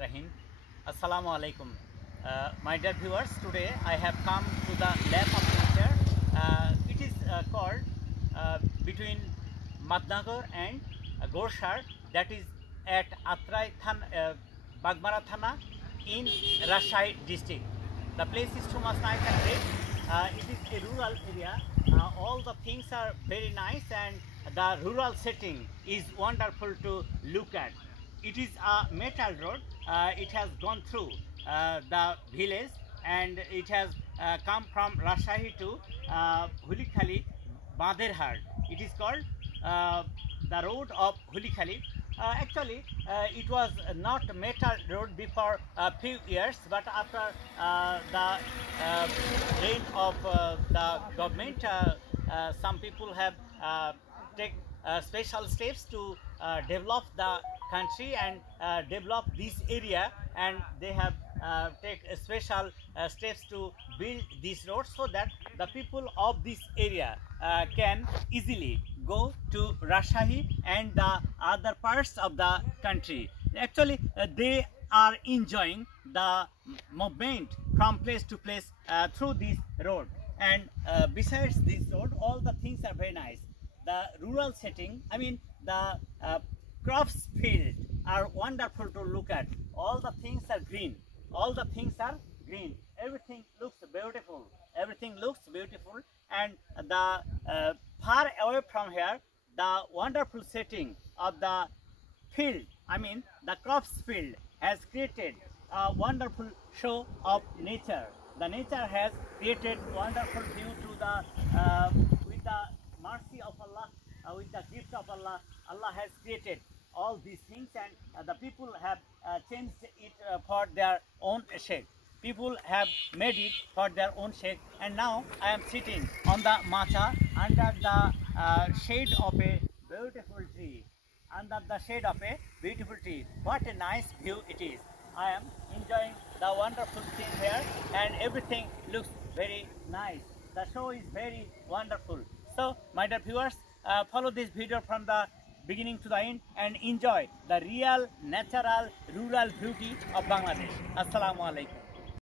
Rahim. Assalamu alaikum. My dear viewers, today I have come to the lap of nature. It is called between Madnagar and Gorshar, that is at Atrai Thana, Bagmara Thana in Rajshahi district. The place is too much nice and great. It is a rural area. All the things are very nice and the rural setting is wonderful to look at. It is a metal road. It has gone through the village and it has come from Rajshahi to Hulikhali Baderhar. It is called the road of Hulikhali. Actually, it was not metal road before a few years, but after the reign of the government, some people have taken special steps to develop the country and develop this area, and they have take special steps to build this road so that the people of this area can easily go to Rajshahi and the other parts of the country. Actually, they are enjoying the movement from place to place through this road. And besides this road, all the things are very nice. The rural setting, I mean the crops field are wonderful to look at. All the things are green. All the things are green. Everything looks beautiful. Everything looks beautiful. And the far away from here, the wonderful setting of the field, I mean the crops field, has created a wonderful show of nature. The nature has created wonderful view to the with the mercy of Allah, with the gift of Allah. Allah has created all these things, and the people have changed it for their own sake. People have made it for their own sake, and now I am sitting on the matcha under the shade of a beautiful tree. Under the shade of a beautiful tree. What a nice view it is. I am enjoying the wonderful thing here, and everything looks very nice. The show is very wonderful. So, my dear viewers, follow this video from the beginning to the end and enjoy the real, natural, rural beauty of Bangladesh. Assalamu alaikum.